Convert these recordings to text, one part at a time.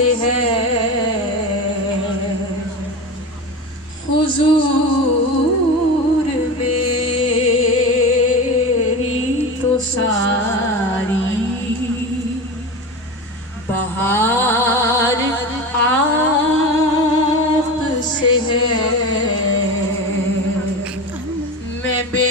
سے ہے حضور میری تو ساری بہار آپ سے ہے میں بے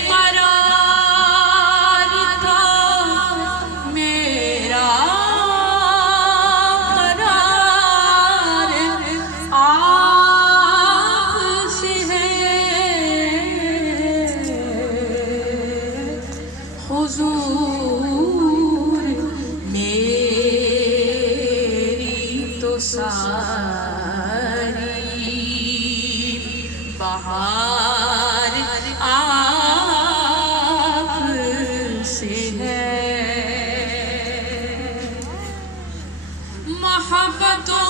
قرار تھا میرا قرار آپ سے ہے حضور میری تو ساری بہار آپ سے ہے محبتوں